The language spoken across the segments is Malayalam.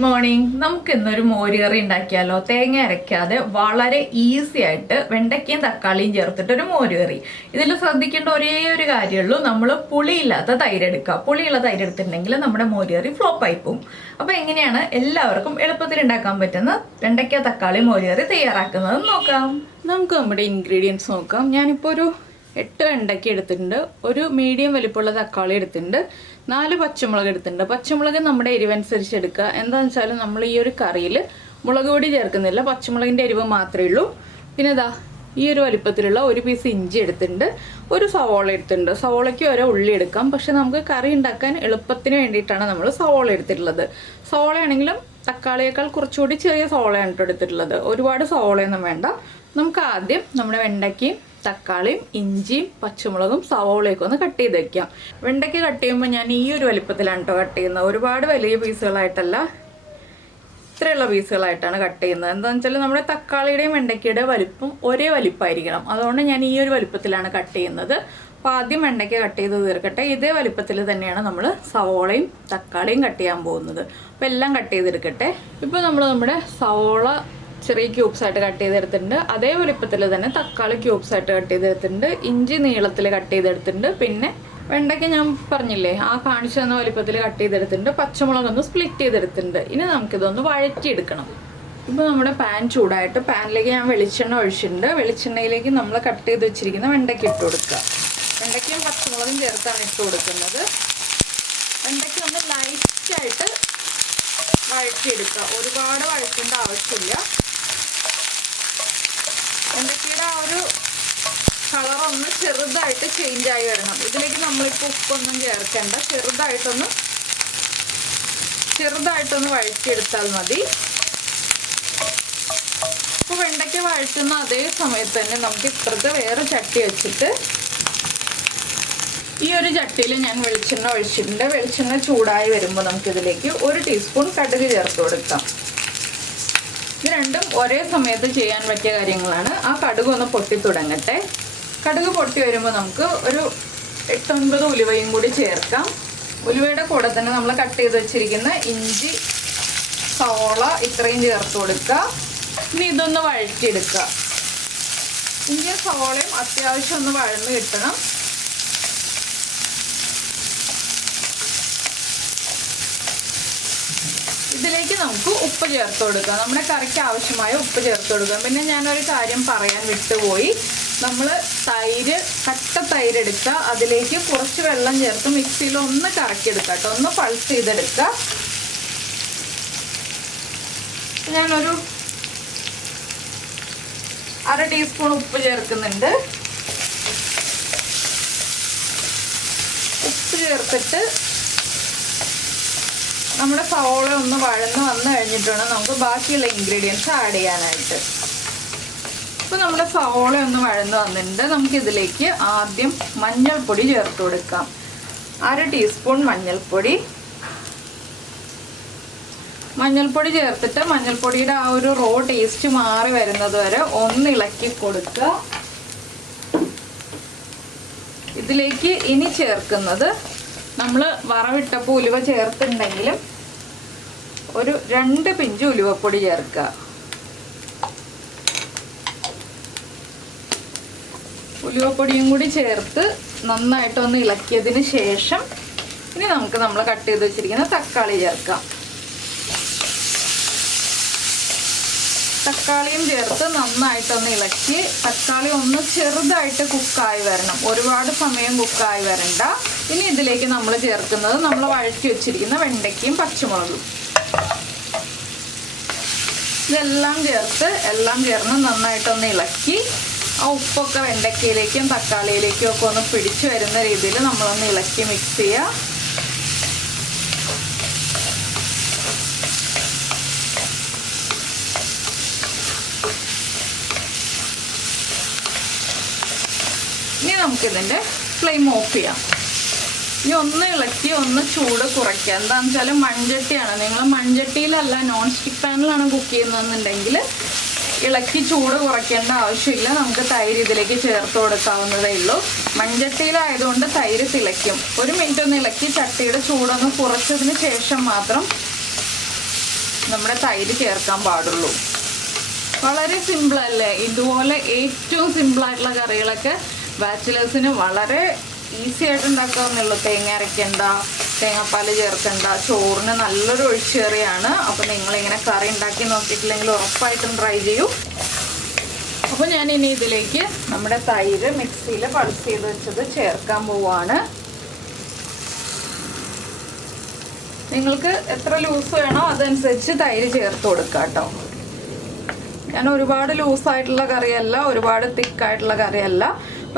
Good morning. നമുക്ക് ഇന്നൊരു മോരുകറി ഉണ്ടാക്കിയാലോ? തേങ്ങ അരയ്ക്കാതെ വളരെ ഈസി ആയിട്ട് വെണ്ടയ്ക്കയും തക്കാളിയും ചേർത്തിട്ട് ഒരു മോരുകറി. ഇതിൽ ശ്രദ്ധിക്കേണ്ട ഒരേ ഒരു കാര്യമുള്ളൂ, നമ്മൾ പുളിയില്ലാത്ത തൈര് എടുക്കുക. പുളിയുള്ള തൈര് എടുത്തിട്ടുണ്ടെങ്കിൽ നമ്മുടെ മോരുകറി ഫ്ലോപ്പ് ആയി പോകും. അപ്പോൾ എങ്ങനെയാണ് എല്ലാവർക്കും എളുപ്പത്തിൽ ഉണ്ടാക്കാൻ പറ്റുന്ന വെണ്ടയ്ക്ക തക്കാളി മോരുകറി തയ്യാറാക്കുന്നത് നോക്കാം. നമുക്ക് നമ്മുടെ ഇൻഗ്രീഡിയൻസ് നോക്കാം. ഞാനിപ്പോൾ ഒരു 8 വെണ്ടയ്ക്ക എടുത്തിട്ടുണ്ട്, ഒരു മീഡിയം വലിപ്പമുള്ള തക്കാളി എടുത്തിട്ടുണ്ട്, 4 പച്ചമുളക് എടുത്തിട്ടുണ്ട്. പച്ചമുളക് നമ്മുടെ എരിവനുസരിച്ച് എടുക്കുക. എന്താണെന്ന് വെച്ചാൽ നമ്മൾ ഈ ഒരു കറിയിൽ മുളക് പൊടി ചേർക്കുന്നില്ല, പച്ചമുളകിൻ്റെ എരിവ് മാത്രമേ ഉള്ളൂ. പിന്നെ ഇതാ ഈ ഒരു വലിപ്പത്തിലുള്ള ഒരു പീസ് ഇഞ്ചി എടുത്തിട്ടുണ്ട്, ഒരു സവോള എടുത്തിട്ടുണ്ട്. സവോളയ്ക്ക് ഓരോ ഉള്ളി എടുക്കാം, പക്ഷെ നമുക്ക് കറി ഉണ്ടാക്കാൻ എളുപ്പത്തിന് വേണ്ടിയിട്ടാണ് നമ്മൾ സവോള എടുത്തിട്ടുള്ളത്. സവോളയാണെങ്കിലും തക്കാളിയേക്കാൾ കുറച്ചുകൂടി ചെറിയ സവോളയാണ് എടുത്തിട്ടുള്ളത്. ഒരുപാട് സവോളയൊന്നും വേണ്ട. നമുക്ക് ആദ്യം നമ്മുടെ വെണ്ടയ്ക്കയും തക്കാളിയും ഇഞ്ചിയും പച്ചമുളകും സവോളയൊക്കെ ഒന്ന് കട്ട് ചെയ്ത് വെക്കാം. വെണ്ടയ്ക്ക കട്ട് ചെയ്യുമ്പോൾ ഞാൻ ഈ ഒരു വലിപ്പത്തിലാണ് കേട്ടോ കട്ട് ചെയ്യുന്നത്. ഒരുപാട് വലിയ പീസുകളായിട്ടല്ല, ഇത്രയുള്ള പീസുകളായിട്ടാണ് കട്ട് ചെയ്യുന്നത്. എന്താണെന്ന് വെച്ചാൽ നമ്മുടെ തക്കാളിയുടെയും വെണ്ടയ്ക്കയുടെ വലിപ്പം ഒരേ വലിപ്പമായിരിക്കണം. അതുകൊണ്ട് ഞാൻ ഈ ഒരു വലിപ്പത്തിലാണ് കട്ട് ചെയ്യുന്നത്. അപ്പോൾ ആദ്യം വെണ്ടയ്ക്ക കട്ട് ചെയ്ത് തീർക്കട്ടെ. ഇതേ വലിപ്പത്തിൽ തന്നെയാണ് നമ്മൾ സവോളയും തക്കാളിയും കട്ട് ചെയ്യാൻ പോകുന്നത്. അപ്പോൾ എല്ലാം കട്ട് ചെയ്തെടുക്കട്ടെ. ഇപ്പോൾ നമ്മുടെ സവോള ചെറിയ ക്യൂബ്സ് ആയിട്ട് കട്ട് ചെയ്തെടുത്തിട്ടുണ്ട്. അതേ വലിപ്പത്തിൽ തന്നെ തക്കാളി ക്യൂബ്സ് ആയിട്ട് കട്ട് ചെയ്തെടുത്തിട്ടുണ്ട്. ഇഞ്ചി നീളത്തിൽ കട്ട് ചെയ്തെടുത്തിട്ടുണ്ട്. പിന്നെ വെണ്ടയ്ക്ക ഞാൻ പറഞ്ഞില്ലേ, ആ കാണിച്ചു തന്ന വലിപ്പത്തിൽ കട്ട് ചെയ്തെടുത്തിട്ടുണ്ട്. പച്ചമുളകൊന്ന് സ്പ്ലിറ്റ് ചെയ്തെടുത്തിട്ടുണ്ട്. ഇനി നമുക്കിതൊന്ന് വഴറ്റിയെടുക്കണം. ഇപ്പോൾ നമ്മുടെ പാൻ ചൂടായിട്ട് പാനിലേക്ക് ഞാൻ വെളിച്ചെണ്ണ ഒഴിച്ചിട്ടുണ്ട്. വെളിച്ചെണ്ണയിലേക്ക് നമ്മൾ കട്ട് ചെയ്ത് വെച്ചിരിക്കുന്ന വെണ്ടയ്ക്ക ഇട്ട് കൊടുക്കുക. വെണ്ടയ്ക്കയും പച്ചമുളകും ചേർത്താണ് ഇട്ട് കൊടുക്കുന്നത്. വെണ്ടയ്ക്ക ഒന്ന് ലൈറ്റായിട്ട് വഴറ്റിയെടുക്കുക. ഒരുപാട് വഴറ്റേണ്ട ആവശ്യമില്ല. വെണ്ടയ്ക്കയുടെ ആ ഒരു കളറൊന്ന് ചെറുതായിട്ട് ചേഞ്ചായി വരണം. ഇതിലേക്ക് നമ്മളിപ്പോൾ ഉപ്പൊന്നും ചേർക്കേണ്ട, ചെറുതായിട്ടൊന്ന് വഴറ്റിയെടുത്താൽ മതി. ഇപ്പോൾ വെണ്ടയ്ക്ക വഴറ്റുന്ന അതേ സമയത്ത് തന്നെ നമുക്ക് ഇപ്പുറത്ത് വേറെ ചട്ടി വെച്ചിട്ട് ഈ ഒരു ചട്ടിയിൽ ഞാൻ വെളിച്ചെണ്ണ ഒഴിച്ചിട്ടുണ്ട്. വെളിച്ചെണ്ണ ചൂടായി വരുമ്പോൾ നമുക്കിതിലേക്ക് 1 ടീസ്പൂൺ കടുക് ചേർത്ത് കൊടുക്കാം. ഇത് രണ്ടും ഒരേ സമയത്ത് ചെയ്യാൻ പറ്റിയ കാര്യങ്ങളാണ്. ആ കടുക് ഒന്ന് പൊട്ടി തുടങ്ങട്ടെ. കടുക് പൊട്ടി വരുമ്പോൾ നമുക്ക് ഒരു 8-9 ഉലുവയും കൂടി ചേർക്കാം. ഉലുവയുടെ കൂടെ തന്നെ നമ്മൾ കട്ട് ചെയ്ത് വെച്ചിരിക്കുന്ന ഇഞ്ചി സവോള ഇത്രയും ചേർത്ത് കൊടുക്കുക. ഇനി ഇതൊന്ന് വഴറ്റിയെടുക്കുക. ഇഞ്ചിയും സവോളയും അത്യാവശ്യം ഒന്ന് വഴന്ന് കിട്ടണം. ഇതിലേക്ക് നമുക്ക് ഉപ്പ് ചേർത്ത് കൊടുക്കാം. നമ്മുടെ കറിക്ക് ആവശ്യമായ ഉപ്പ് ചേർത്ത് കൊടുക്കാം. പിന്നെ ഞാനൊരു കാര്യം പറയാൻ വിട്ടുപോയി. നമ്മൾ കട്ട തൈര് എടുക്കുക, അതിലേക്ക് കുറച്ച് വെള്ളം ചേർത്ത് മിക്സിയിൽ ഒന്ന് കറക്കിയെടുക്കുക കേട്ടോ, ഒന്ന് പൾസ് ചെയ്തെടുക്കുക. ഞാനൊരു 1/2 ടീസ്പൂൺ ഉപ്പ് ചേർക്കുന്നുണ്ട്. ഉപ്പ് ചേർത്തിട്ട് നമ്മുടെ സവോള ഒന്ന് വഴന്ന് വന്നു കഴിഞ്ഞിട്ടാണ് നമുക്ക് ബാക്കിയുള്ള ഇൻഗ്രീഡിയൻസ് ആഡ് ചെയ്യാനായിട്ട്. ഇപ്പോൾ നമ്മുടെ സവോള ഒന്ന് വഴന്ന് വന്നിട്ടുണ്ട്. നമുക്കിതിലേക്ക് ആദ്യം മഞ്ഞൾപ്പൊടി ചേർത്ത് കൊടുക്കാം. 1/2 ടീസ്പൂൺ മഞ്ഞൾപ്പൊടി ചേർത്തിട്ട് മഞ്ഞൾപ്പൊടിയുടെ ആ ഒരു റോ ടേസ്റ്റ് മാറി വരുന്നത് വരെ ഒന്ന് ഇളക്കി കൊടുക്കുക. ഇതിലേക്ക് ഇനി ചേർക്കുന്നത്, നമ്മൾ വറവിട്ടപ്പോൾ ഉലുവ ചേർത്തിട്ടുണ്ടെങ്കിലും ഒരു 2 പിഞ്ച് ഉലുവപ്പൊടി ചേർക്കുക. ഉലുവപ്പൊടിയും കൂടി ചേർത്ത് നന്നായിട്ടൊന്ന് ഇളക്കിയതിന് ശേഷം ഇനി നമുക്ക് നമ്മൾ കട്ട് ചെയ്ത് വെച്ചിരിക്കുന്ന തക്കാളി ചേർക്കാം. തക്കാളിയും ചേർത്ത് നന്നായിട്ടൊന്ന് ഇളക്കി. തക്കാളി ഒന്ന് ചെറുതായിട്ട് കുക്കായി വരണം, ഒരുപാട് സമയം കുക്കായി വരണ്ട. ഇനി ഇതിലേക്ക് നമ്മൾ ചേർക്കുന്നത് നമ്മൾ വഴറ്റി വെച്ചിരിക്കുന്ന വെണ്ടയ്ക്കയും പച്ചമുളകും. ഇതെല്ലാം ചേർന്ന് നന്നായിട്ടൊന്ന് ഇളക്കി. ആ ഉപ്പൊക്കെ വെണ്ടയ്ക്കയിലേക്കും തക്കാളിയിലേക്കും ഒക്കെ ഒന്ന് പിടിച്ചു വരുന്ന രീതിയിൽ നമ്മളൊന്ന് ഇളക്കി മിക്സ് ചെയ്യുക. ഇനി നമുക്കിതിൻ്റെ ഫ്ലെയിം ഓഫ് ചെയ്യാം. ഇനി ഒന്ന് ഇളക്കി ഒന്ന് ചൂട് കുറയ്ക്കുക. എന്താണെന്ന് വെച്ചാൽ മൺചട്ടിയാണ്, നിങ്ങൾ മൺചട്ടിയിലല്ല നോൺ സ്റ്റിക്ക് പാനിലാണ് കുക്ക് ചെയ്യുന്നതെന്നുണ്ടെങ്കിൽ ഇളക്കി ചൂട് കുറയ്ക്കേണ്ട ആവശ്യമില്ല. നമുക്ക് തൈര് ഇതിലേക്ക് ചേർത്ത് കൊടുക്കാവുന്നതേ ഉള്ളൂ. മൺചട്ടിയിലായതുകൊണ്ട് തൈര് തിളയ്ക്കും. 1 മിനിറ്റ് ഒന്ന് ഇളക്കി ചട്ടിയുടെ ചൂടൊന്ന് കുറച്ചതിന് ശേഷം മാത്രം നമ്മുടെ തൈര് ചേർക്കാൻ പാടുള്ളൂ. വളരെ സിമ്പിളല്ലേ? ഇതുപോലെ ഏറ്റവും സിമ്പിളായിട്ടുള്ള കറികളൊക്കെ ബാച്ചിലേഴ്സിന് വളരെ ഈസി ആയിട്ട് ഉണ്ടാക്കാവുന്നുള്ളൂ. തേങ്ങ അരയ്ക്കണ്ട, തേങ്ങാപ്പാൽ ചേർക്കണ്ട, ചോറിന് നല്ലൊരു ഒഴിച്ചുകറിയാണ്. അപ്പോൾ നിങ്ങളിങ്ങനെ കറി ഉണ്ടാക്കി നോക്കിയിട്ടില്ലെങ്കിൽ ഉറപ്പായിട്ടും ട്രൈ ചെയ്യൂ. അപ്പോൾ ഞാനിനി ഇതിലേക്ക് നമ്മുടെ തൈര് മിക്സിയിൽ പൾസ് ചെയ്ത് വെച്ചത് ചേർക്കാൻ പോവാണ്. നിങ്ങൾക്ക് എത്ര ലൂസ് വേണോ അതനുസരിച്ച് തൈര് ചേർത്ത് കൊടുക്കുക കേട്ടോ. ഞാൻ ഒരുപാട് ലൂസായിട്ടുള്ള കറിയല്ല, ഒരുപാട് തിക്കായിട്ടുള്ള കറിയല്ല,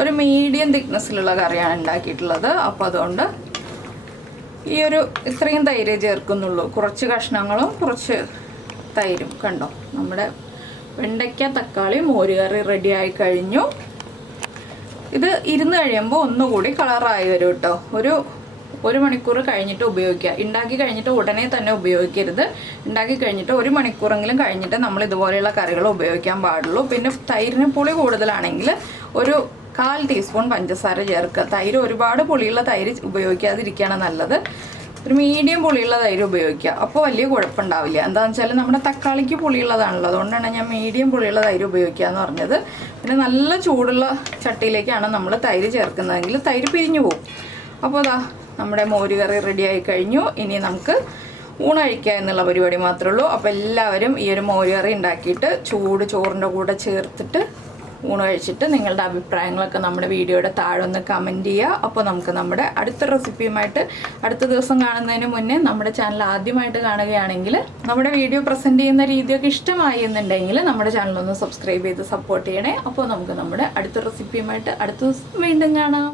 ഒരു മീഡിയം തിക്നെസ്സിലുള്ള കറിയാണ് ഉണ്ടാക്കിയിട്ടുള്ളത്. അപ്പോൾ അതുകൊണ്ട് ഈ ഒരു ഇത്രയും തൈര് ചേർക്കുന്നുള്ളൂ. കുറച്ച് കഷ്ണങ്ങളും കുറച്ച് തൈരും. കണ്ടോ, നമ്മുടെ വെണ്ടയ്ക്ക തക്കാളി മോര് കറി റെഡി ആയി കഴിഞ്ഞു. ഇത് ഇരുന്ന് കഴിയുമ്പോൾ ഒന്നുകൂടി കളറായി വരും കേട്ടോ. ഒരു മണിക്കൂർ കഴിഞ്ഞിട്ട് ഉപയോഗിക്കുക. ഉണ്ടാക്കി കഴിഞ്ഞിട്ട് ഉടനെ തന്നെ ഉപയോഗിക്കരുത്. ഉണ്ടാക്കി കഴിഞ്ഞിട്ട് 1 മണിക്കൂറെങ്കിലും കഴിഞ്ഞിട്ട് നമ്മൾ ഇതുപോലെയുള്ള കറികൾ ഉപയോഗിക്കാൻ പാടുള്ളൂ. പിന്നെ തൈരിന് പുളി കൂടുതലാണെങ്കിൽ ഒരു 1/4 ടീസ്പൂൺ പഞ്ചസാര ചേർക്കുക. തൈര് ഒരുപാട് പുളിയുള്ള തൈര് ഉപയോഗിക്കാതിരിക്കുകയാണ് നല്ലത്. ഒരു മീഡിയം പുളിയുള്ള തൈര് ഉപയോഗിക്കുക. അപ്പോൾ വലിയ കുഴപ്പമുണ്ടാവില്ല. എന്താണെന്ന് വെച്ചാൽ നമ്മുടെ തക്കാളിക്ക് പുളിയുള്ളതാണല്ലോ, അതുകൊണ്ടാണ് ഞാൻ മീഡിയം പുളിയുള്ള തൈര് ഉപയോഗിക്കുക എന്ന് പറഞ്ഞത്. പിന്നെ നല്ല ചൂടുള്ള ചട്ടിയിലേക്കാണ് നമ്മൾ തൈര് ചേർക്കുന്നതെങ്കിൽ തൈര് പിരിഞ്ഞു പോകും. അപ്പോൾ അതാ നമ്മുടെ മോര് കറി റെഡി ആയി കഴിഞ്ഞു. ഇനി നമുക്ക് ഊണ് കഴിക്കുക എന്നുള്ള പരിപാടി മാത്രമേ ഉള്ളൂ. അപ്പോൾ എല്ലാവരും ഈ ഒരു മോര് കറി ഉണ്ടാക്കിയിട്ട് ചൂട് ചോറിൻ്റെ കൂടെ ചേർത്തിട്ട് ഊണ് കഴിച്ചിട്ട് നിങ്ങളുടെ അഭിപ്രായങ്ങളൊക്കെ നമ്മുടെ വീഡിയോയുടെ താഴെ ഒന്ന് കമൻറ്റ് ചെയ്യുക. അപ്പോൾ നമുക്ക് നമ്മുടെ അടുത്ത റെസിപ്പിയുമായിട്ട് അടുത്ത ദിവസം കാണുന്നതിന് മുന്നേ നമ്മുടെ ചാനൽ ആദ്യമായിട്ട് കാണുകയാണെങ്കിൽ നമ്മുടെ വീഡിയോ പ്രസൻറ്റ് ചെയ്യുന്ന രീതിയൊക്കെ ഇഷ്ടമായി എന്നുണ്ടെങ്കിൽ നമ്മുടെ ചാനലൊന്ന് സബ്സ്ക്രൈബ് ചെയ്ത് സപ്പോർട്ട് ചെയ്യണേ. അപ്പോൾ നമുക്ക് നമ്മുടെ അടുത്ത റെസിപ്പിയുമായിട്ട് അടുത്ത ദിവസം വീണ്ടും കാണാം.